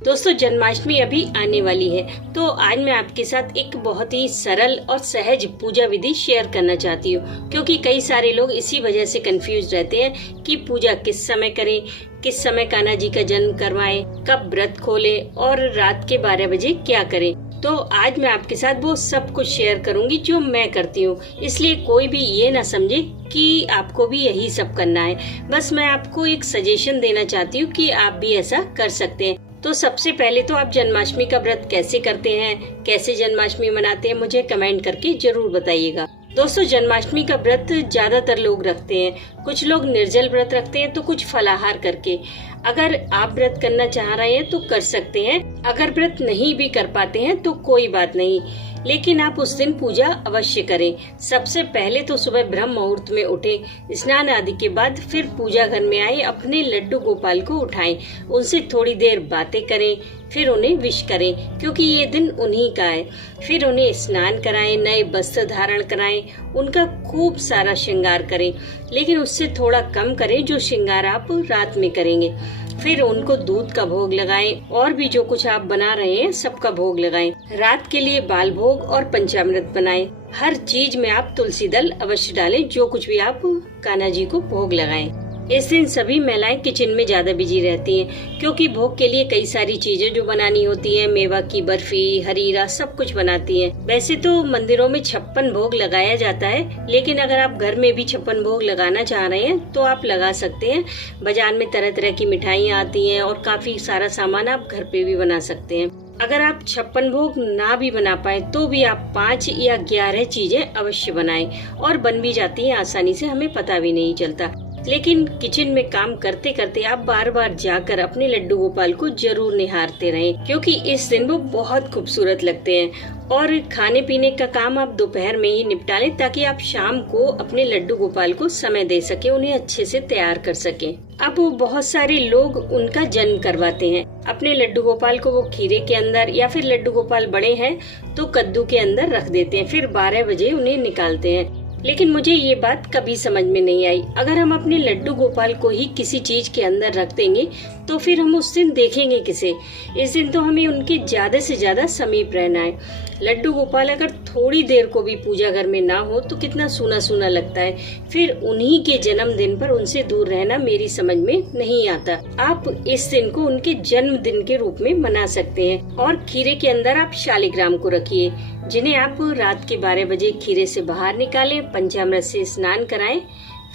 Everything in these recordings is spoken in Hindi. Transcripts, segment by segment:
दोस्तों, जन्माष्टमी अभी आने वाली है, तो आज मैं आपके साथ एक बहुत ही सरल और सहज पूजा विधि शेयर करना चाहती हूँ, क्योंकि कई सारे लोग इसी वजह से कंफ्यूज रहते हैं कि पूजा किस समय करें, किस समय कान्हा जी का जन्म करवाएं, कब व्रत खोलें और रात के 12 बजे क्या करें। तो आज मैं आपके साथ वो सब कुछ शेयर करूंगी जो मैं करती हूँ, इसलिए कोई भी ये ना समझे कि आपको भी यही सब करना है। बस मैं आपको एक सजेशन देना चाहती हूँ कि आप भी ऐसा कर सकते हैं। तो सबसे पहले तो आप जन्माष्टमी का व्रत कैसे करते हैं, कैसे जन्माष्टमी मनाते हैं, मुझे कमेंट करके जरूर बताइएगा। दोस्तों, जन्माष्टमी का व्रत ज्यादातर लोग रखते हैं। कुछ लोग निर्जल व्रत रखते हैं तो कुछ फलाहार करके। अगर आप व्रत करना चाह रहे हैं तो कर सकते हैं, अगर व्रत नहीं भी कर पाते हैं तो कोई बात नहीं, लेकिन आप उस दिन पूजा अवश्य करें। सबसे पहले तो सुबह ब्रह्म मुहूर्त में उठें, स्नान आदि के बाद फिर पूजा घर में आए, अपने लड्डू गोपाल को उठाएं, उनसे थोड़ी देर बातें करें, फिर उन्हें विश करें, क्योंकि ये दिन उन्हीं का है। फिर उन्हें स्नान कराएं, नए वस्त्र धारण कराएं, उनका खूब सारा श्रृंगार करें, लेकिन उससे थोड़ा कम करें जो श्रृंगार आप रात में करेंगे। फिर उनको दूध का भोग लगाएं और भी जो कुछ आप बना रहे हैं सबका भोग लगाएं। रात के लिए बाल भोग और पंचामृत बनाएं। हर चीज में आप तुलसी दल अवश्य डालें, जो कुछ भी आप कान्हा जी को भोग लगाएं। इस दिन सभी महिलाएं किचन में ज्यादा बिजी रहती हैं, क्योंकि भोग के लिए कई सारी चीजें जो बनानी होती हैं, मेवा की बर्फी, हरीरा, सब कुछ बनाती हैं। वैसे तो मंदिरों में 56 भोग लगाया जाता है, लेकिन अगर आप घर में भी 56 भोग लगाना चाह रहे हैं तो आप लगा सकते हैं। बाजार में तरह तरह की मिठाइयाँ आती हैं और काफी सारा सामान आप घर पे भी बना सकते हैं। अगर आप 56 भोग ना भी बना पाए तो भी आप 5 या 11 चीजें अवश्य बनाएं, और बन भी जाती हैं आसानी से, हमें पता भी नहीं चलता। लेकिन किचन में काम करते करते आप बार बार जाकर अपने लड्डू गोपाल को जरूर निहारते रहें, क्योंकि इस दिन वो बहुत खूबसूरत लगते हैं। और खाने पीने का काम आप दोपहर में ही निपटा लें, ताकि आप शाम को अपने लड्डू गोपाल को समय दे सके, उन्हें अच्छे से तैयार कर सके। अब बहुत सारे लोग उनका जन्म करवाते हैं अपने लड्डू गोपाल को, वो खीरे के अंदर, या फिर लड्डू गोपाल बड़े हैं तो कद्दू के अंदर रख देते हैं, फिर 12 बजे उन्हें निकालते हैं। लेकिन मुझे ये बात कभी समझ में नहीं आई। अगर हम अपने लड्डू गोपाल को ही किसी चीज के अंदर रख देंगे तो फिर हम उस दिन देखेंगे किसे। इस दिन तो हमें उनके ज्यादा से ज्यादा समीप रहना है। लड्डू गोपाल अगर थोड़ी देर को भी पूजा घर में ना हो तो कितना सूना सूना लगता है। फिर उन्हीं के जन्मदिन पर उनसे दूर रहना मेरी समझ में नहीं आता। आप इस दिन को उनके जन्मदिन के रूप में मना सकते हैं। और खीरे के अंदर आप शालिग्राम को रखिए, जिन्हें आप रात के 12 बजे खीरे से बाहर निकालें, पंचामृत से स्नान कराएं,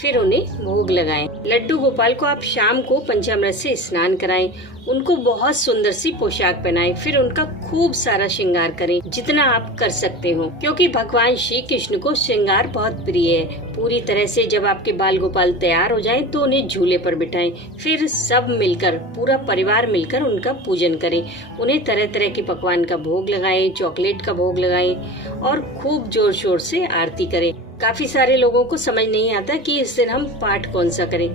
फिर उन्हें भोग लगाएं। लड्डू गोपाल को आप शाम को पंचामृत से स्नान कराएं, उनको बहुत सुंदर सी पोशाक पहनाएं, फिर उनका खूब सारा श्रृंगार करें, जितना आप कर सकते हो, क्योंकि भगवान श्री कृष्ण को श्रृंगार बहुत प्रिय है। पूरी तरह से जब आपके बाल गोपाल तैयार हो जाएं तो उन्हें झूले पर बिठाएं, फिर सब मिलकर, पूरा परिवार मिलकर उनका पूजन करें। उन्हें तरह तरह के पकवान का भोग लगाएं, चॉकलेट का भोग लगाएं और खूब जोर शोर से आरती करें। काफी सारे लोगों को समझ नहीं आता कि इस दिन हम पाठ कौन सा करें।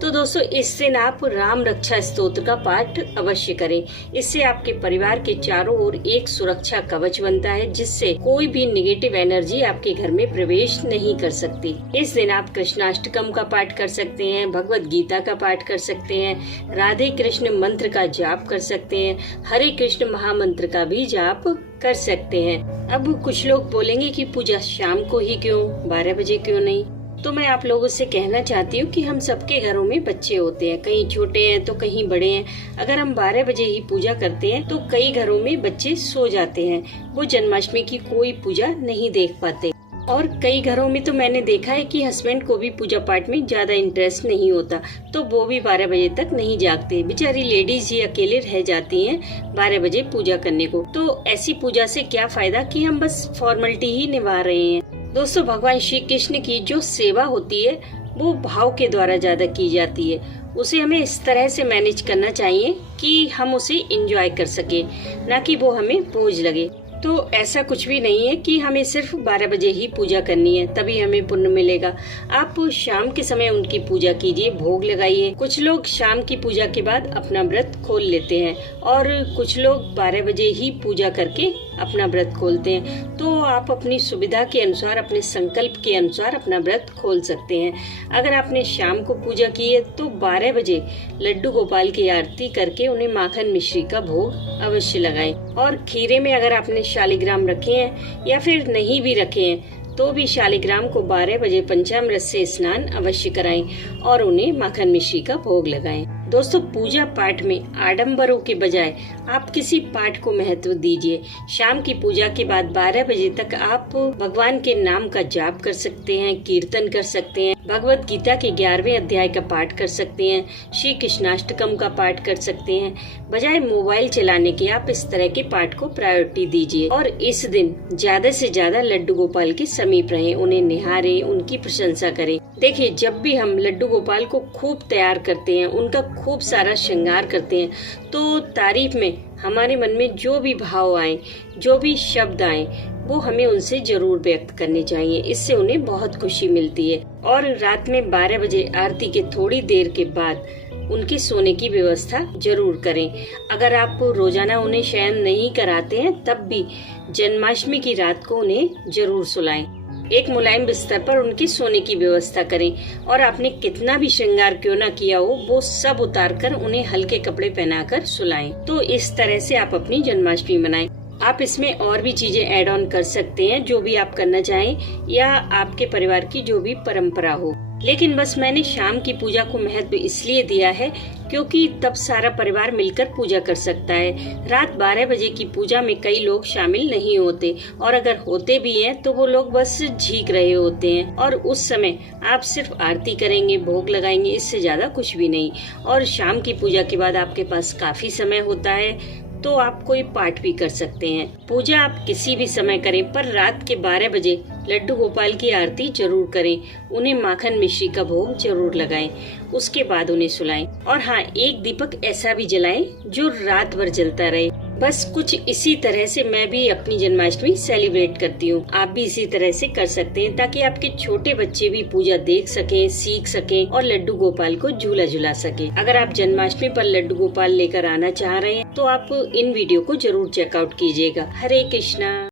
तो दोस्तों, इस दिन आप राम रक्षा स्तोत्र का पाठ अवश्य करें। इससे आपके परिवार के चारों ओर एक सुरक्षा कवच बनता है, जिससे कोई भी नेगेटिव एनर्जी आपके घर में प्रवेश नहीं कर सकती। इस दिन आप कृष्णाष्टकम का पाठ कर सकते हैं, भगवत गीता का पाठ कर सकते हैं, राधे कृष्ण मंत्र का जाप कर सकते हैं, हरे कृष्ण महामंत्र का भी जाप कर सकते हैं। अब कुछ लोग बोलेंगे कि पूजा शाम को ही क्यों, 12 बजे क्यों नहीं? तो मैं आप लोगों से कहना चाहती हूँ कि हम सबके घरों में बच्चे होते हैं, कहीं छोटे हैं तो कहीं बड़े हैं। अगर हम 12 बजे ही पूजा करते हैं तो कई घरों में बच्चे सो जाते हैं, वो जन्माष्टमी की कोई पूजा नहीं देख पाते। और कई घरों में तो मैंने देखा है कि हस्बैंड को भी पूजा पाठ में ज्यादा इंटरेस्ट नहीं होता, तो वो भी 12 बजे तक नहीं जागते। बेचारी लेडीज ही अकेले रह जाती हैं 12 बजे पूजा करने को। तो ऐसी पूजा से क्या फायदा कि हम बस फॉर्मेलिटी ही निभा रहे हैं। दोस्तों, भगवान श्री कृष्ण की जो सेवा होती है वो भाव के द्वारा ज्यादा की जाती है। उसे हमें इस तरह से मैनेज करना चाहिए कि हम उसे एंजॉय कर सके, ना कि वो हमें बोझ लगे। तो ऐसा कुछ भी नहीं है कि हमें सिर्फ 12 बजे ही पूजा करनी है तभी हमें पुण्य मिलेगा। आप शाम के समय उनकी पूजा कीजिए, भोग लगाइए। कुछ लोग शाम की पूजा के बाद अपना व्रत खोल लेते हैं और कुछ लोग 12 बजे ही पूजा करके अपना व्रत खोलते हैं। तो आप अपनी सुविधा के अनुसार, अपने संकल्प के अनुसार अपना व्रत खोल सकते हैं। अगर आपने शाम को पूजा की है तो 12 बजे लड्डू गोपाल की आरती करके उन्हें माखन मिश्री का भोग अवश्य लगाएं। और खीरे में अगर आपने शालिग्राम रखे हैं या फिर नहीं भी रखे हैं तो भी शालिग्राम को 12 बजे पंचामृत से स्नान अवश्य कराएं और उन्हें माखन मिश्री का भोग लगाएं। दोस्तों, पूजा पाठ में आडंबरों के बजाय आप किसी पाठ को महत्व दीजिए। शाम की पूजा के बाद 12 बजे तक आप भगवान के नाम का जाप कर सकते हैं, कीर्तन कर सकते हैं, भगवत गीता के 11वें अध्याय का पाठ कर सकते हैं, श्री कृष्णाष्टकम का पाठ कर सकते हैं। बजाय मोबाइल चलाने के आप इस तरह के पाठ को प्रायोरिटी दीजिए और इस दिन ज्यादा से ज्यादा लड्डू गोपाल के समीप रहें, उन्हें निहारें, उनकी प्रशंसा करें। देखिए, जब भी हम लड्डू गोपाल को खूब तैयार करते हैं, उनका खूब सारा श्रृंगार करते हैं, तो तारीफ में हमारे मन में जो भी भाव आए, जो भी शब्द आए, वो हमें उनसे जरूर व्यक्त करने चाहिए। इससे उन्हें बहुत खुशी मिलती है। और रात में 12 बजे आरती के थोड़ी देर के बाद उनके सोने की व्यवस्था जरूर करें। अगर आप रोजाना उन्हें शयन नहीं कराते हैं तब भी जन्माष्टमी की रात को उन्हें जरूर सुलाएं। एक मुलायम बिस्तर पर उनके सोने की व्यवस्था करें और आपने कितना भी श्रृंगार क्यों न किया हो वो सब उतारकर उन्हें हल्के कपड़े पहनाकर सुलाएं। तो इस तरह से आप अपनी जन्माष्टमी मनाएं। आप इसमें और भी चीजें ऐड ऑन कर सकते हैं, जो भी आप करना चाहें या आपके परिवार की जो भी परंपरा हो। लेकिन बस मैंने शाम की पूजा को महत्व इसलिए दिया है क्योंकि तब सारा परिवार मिलकर पूजा कर सकता है। रात 12 बजे की पूजा में कई लोग शामिल नहीं होते और अगर होते भी हैं तो वो लोग बस झीक रहे होते हैं और उस समय आप सिर्फ आरती करेंगे, भोग लगाएंगे, इससे ज्यादा कुछ भी नहीं। और शाम की पूजा के बाद आपके पास काफी समय होता है तो आप कोई पाठ भी कर सकते हैं। पूजा आप किसी भी समय करें पर रात के 12 बजे लड्डू गोपाल की आरती जरूर करें, उन्हें माखन मिश्री का भोग जरूर लगाएं, उसके बाद उन्हें सुलाएं। और हाँ, एक दीपक ऐसा भी जलाएं जो रात भर जलता रहे। बस कुछ इसी तरह से मैं भी अपनी जन्माष्टमी सेलिब्रेट करती हूँ। आप भी इसी तरह से कर सकते हैं ताकि आपके छोटे बच्चे भी पूजा देख सकें, सीख सकें और लड्डू गोपाल को झूला झुला सके। अगर आप जन्माष्टमी पर लड्डू गोपाल लेकर आना चाह रहे हैं तो आप इन वीडियो को जरूर चेकआउट कीजिएगा। हरे कृष्णा।